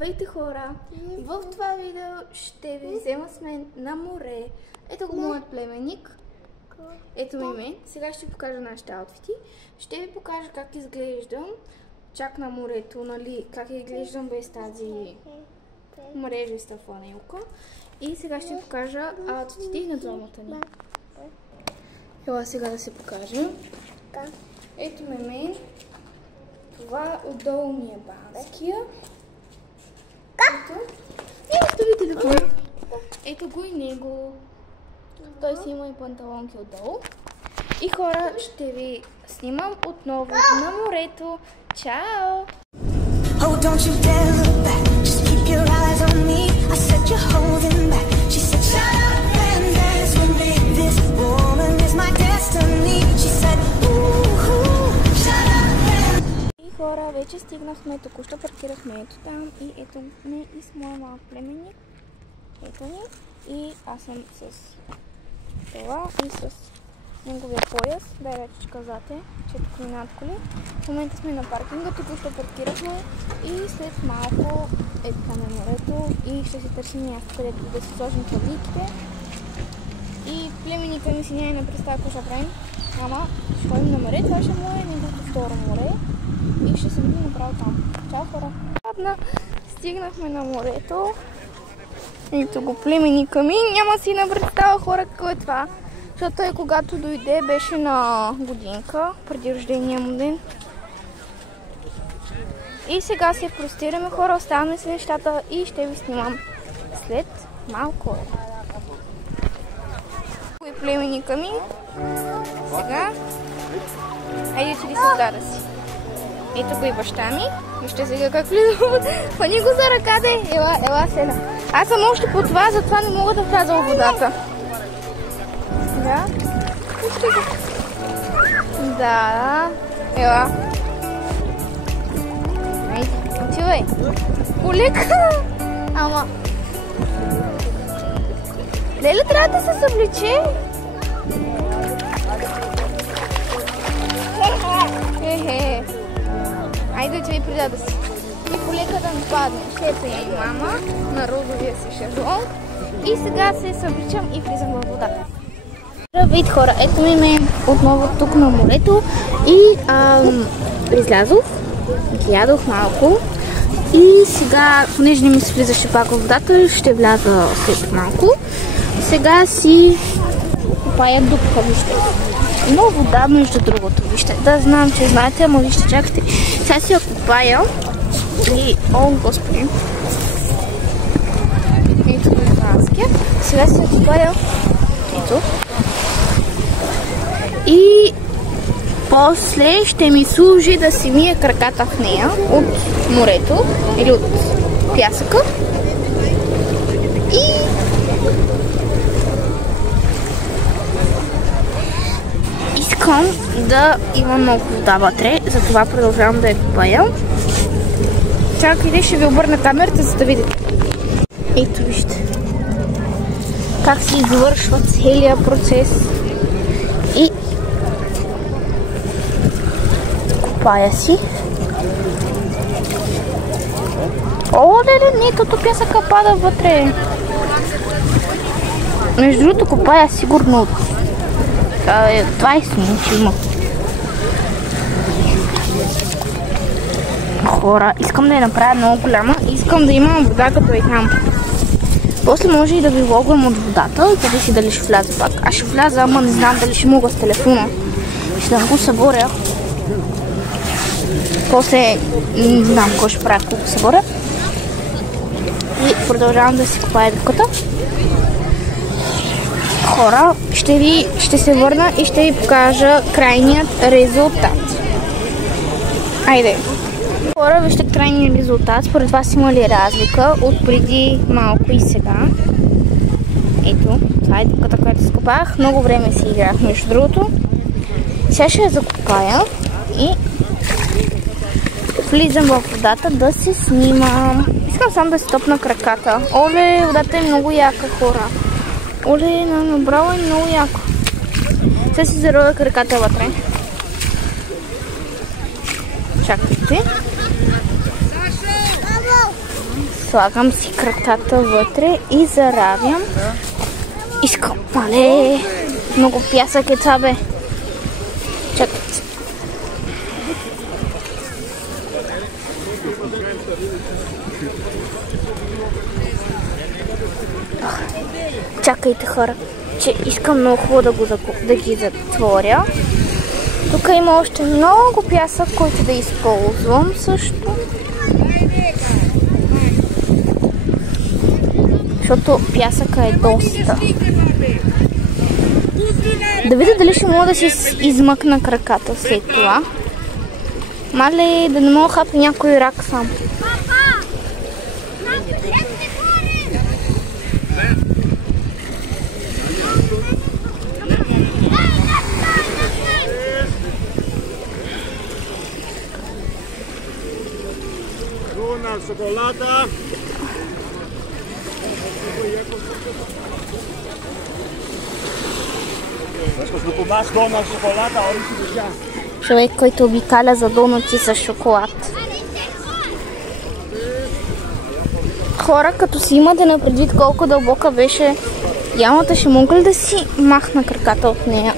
Здравейте хора! В това видео ще ви взема с мен на море. Ето го моят племенник. Ето ми мен. Сега ще ви покажа нашите аутфити. Ще ви покажа как изглеждам чак на морето, нали, как изглеждам без тази мрежеста фланелка. И сега ще ви покажа аутфитите на двамата ни. Ела сега да се покажа. Ето ме мен. Това отдолу ми е банския. Ето го и него. Той си има и панталонки отдолу. И хора, ще ви снимам отново на морето. Чао! Oh, don't you dare look back. Just keep your eyes on me. I said you're holding back. She said shut up and dance with me. This woman is my destiny. She said ooh, shut up and... И хора, вече стигнахме, току-що паркирахме ето там и ето ме и с моя малък племенник. Ето ни. И аз съм с това и с неговия пояс. Дай вече казате, че тук минат коли. В момента сме на паркинга, току-що паркирахме и след малко ето там е морето и ще си търсим място, където да си сложим табликите. И племенника ми си няма не представя какво ще правим. Ама ще ходим на море, това ще му е неговото второ море и ще се видим направо там. Чао хора! Стигнахме на морето. Ето го племенника ми. Няма си на представа хора какво е това. Защото той когато дойде беше на годинка, преди рождения му ден. И сега се простираме хора, оставаме с нещата и ще ви снимам след малко. Кой племенника ми? Сега. Айде че ли с дада си. Ето го и баща ми. Вижте сега как влизам. Фани го за ръка, де. Ела седа. Аз съм още по това, затова не мога да вляза в водата. Да. Вижте го. Да. Ела. Айде, отивай. Полека. Ама. Леле трябва да се съблече. Хе-хе. Айде, че ви прида да си. И полека да ми падне. Ето я и мама на розовия си шезлонг. И сега се събличам и влизам във водата. Здравейте хора, ето ми отново тук на морето. И излязох, ядох малко. И сега, понеже не ми се влизаше пак във водата, ще вляза след малко. Сега си купая дупка, вижте. Но вода, между другото, вижте. Да, знам, че знаете, ама вижте, чакайте. Сега си я купая. И, о, господи. Ето го банския. Сега си я купая. Ето. И после ще ми служи да си мия краката в нея от морето или от пясъка. И искам да има много вода вътре, затова продължавам да я купая. Чакайте, ще ви обърна камерата, за да видите. Ето вижте как се извършва целият процес. И купая си. О, леле, не, като пясъка пада вътре. Между другото, купая сигурно от 20 минути има. Хора, искам да я направя много голяма и искам да имам вода като е там. После може и да ви влогвам от водата, зависи дали ще вляза пак. Аз ще вляза, ама не знам дали ще мога с телефона. Ще да го съборя. После не знам кой ще правя, колко съборя. И продължавам да си купая дупката. Хора, ще се върна и ще ви покажа крайният резултат. Айде! Хора, вижте крайният резултат. Според вас има ли разлика от преди малко и сега? Ето, това е дупката, която скопах. Много време си играх, между другото. Сега ще я закопая и влизам в водата да се снимам. Искам само да си топна краката. Оле, водата е много яка, хора. Оле, набрала е много яко. Сега си заровя краката вътре. Чакайте. Слагам си краката вътре и заравям. Искам, мале! Много пясък е това, бе. Чакайте. Чакайте, хора, че искам много хубаво да ги затворя. Тук има още много пясък, който да използвам също. Защото пясъка е доста. Да видя дали ще мога да си измъкна краката след това. Мале, да не мога да хапя някой рак сам. Шоколада. Човек, който обикаля за донати с шоколад. Хора, като си имате на предвид колко дълбока беше ямата, ще мога ли да си махна краката от нея?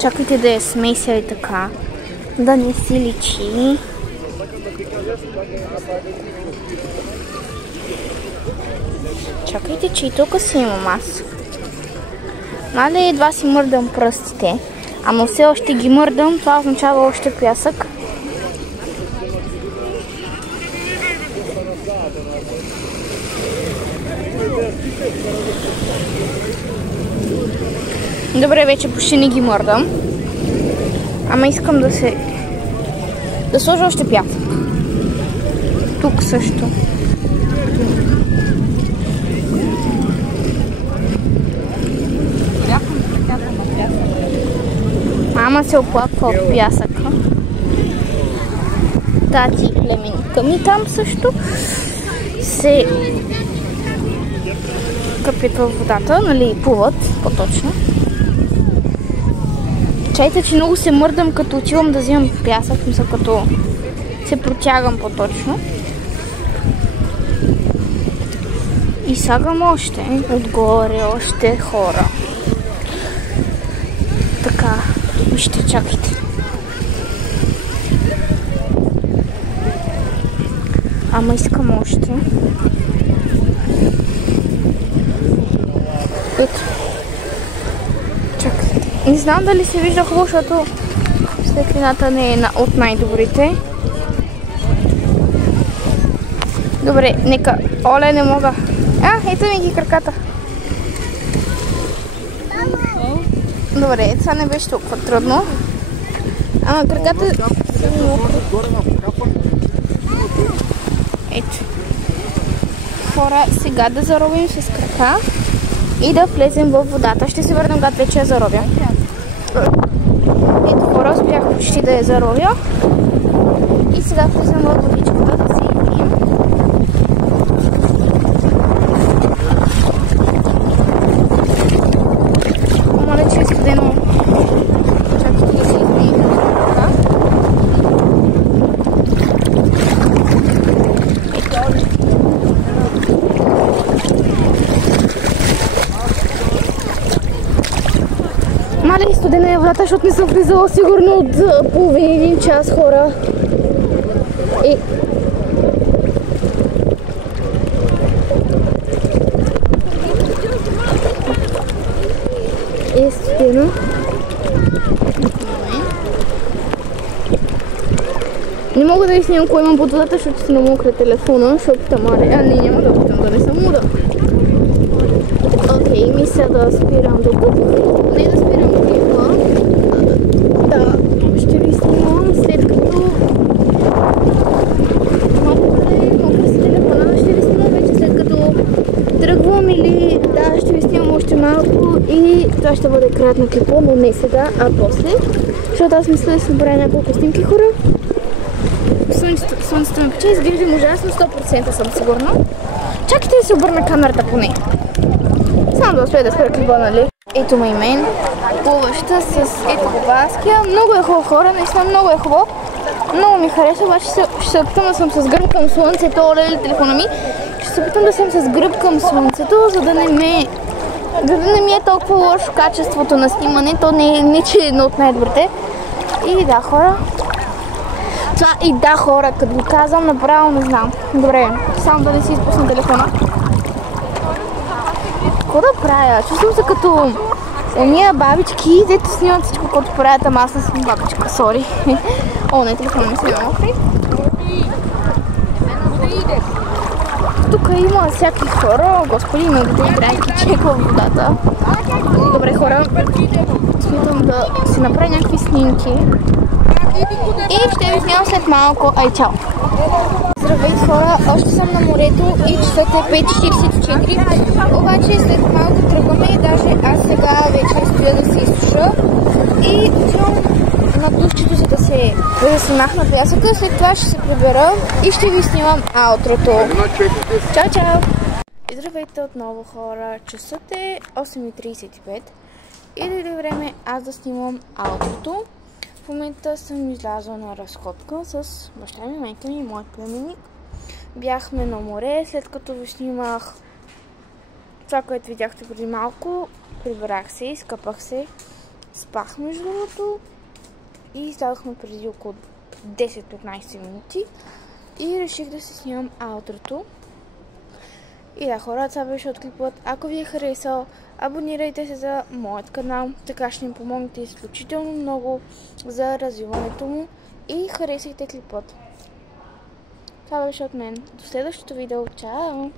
Чакайте да я смеся и така, да не си личи. Чакайте, че и тук си имам аз. Нали едва си мърдам пръстите, ама все още ги мърдам, това означава още пясък. Добре, вече почти не ги мърдам. Ама искам да сложа още пясък. Тук също. Мама се оплаква от пясъка. Тати и племенника ми там също се къпят във водата, нали, плуват по-точно. Чайте, че много се мърдам, като отивам да взимам пясък, мисля, като се протягам по-точно. И слагам още, отгоре още хора. Така, вижте, чакайте. Ама искам още. Ето. Чакайте. Не знам дали се вижда хубаво, защото светлината не е от най-добрите. Добре, нека. Оле, не мога. Ето ми ги краката. Добре, това не беше толкова трудно. Ама краката са мокри. Ето. Хора, сега да заробим с крака и да влезем във водата. Ще се върнем, когато вече я заробя. Ето, хора, успях почти да я заробя. И сега влезем във водичката да се пием. Моля, че е студено. Чакайте да се измием така. Мале, студена е водата, защото не съм влизала сигурно от половин час, хора. Е студено. Не мога да ви снимам кой имам под водата, защото си намокря телефона, защото тамаре. Не, няма да опитам да не съм луда. Окей, мисля да спирам докато. Не да спирам клипа. Да, ще ви снимам след като мокра си телефона. Ще ви снимам вече след като тръгвам или да, ще ви снимам още малко и това ще бъде краят на клипа, но не сега, а после. Защото аз мисля да си набравя няколко снимки, хора. Слънцето ме пече, изглеждам ужасно, 100% съм сигурна. Чакайте да си обърна камерата поне. Само да успея да спра клипа, нали? Ето ме и мен. Плуваща с ето Баския. Много е хубаво, хора, наистина много е хубаво. Много ми харесва, обаче ще се опитам да съм с гръб към слънцето. Оле, телефона ми. Ще се опитам да съм с гръб към слънцето, за да не ми е толкова лошо качеството на снимане. То не че е едно от най-добрите. И да, хора. Това и да, хора, като го казвам, направо не знам. Добре, само да не си изпусна телефона. Какво да правя? Чувствам се като ония бабички, дето снимат всичко, което правят, ама аз не съм бабичка, сори. О, не, телефона ми снима, окей. Тук има всякакви хора, господи, има да играйки чек във водата. Добре, хора, смятам да си направя някакви снимки. И ще ви снимам след малко. Ай, чао! Здравейте, хора, още съм на морето и часът е 5:44, обаче след малко тръгваме, даже аз сега вече стоя да се изсуша и отивам на душчето, за да се нахна пясъка, след това ще се прибера и ще ви снимам аутрото. Чао, чао! И здравейте отново, хора, часът е 8:35 и дойде време аз да снимам аутрото. В момента съм излязла на разходка с баща ми, майка ми и моят племенник. Бяхме на море, след като ви снимах това, което видяхте преди малко. Прибрах се, изкъпах се, спах между другото и излязохме преди около 10-15 минути и реших да си снимам аутрото. И да, хора, това беше от клипът. Ако ви е харесал, абонирайте се за моят канал, така ще ми помогнете изключително много за развиването му и харесайте клипът. Това беше от мен. До следващото видео. Чао!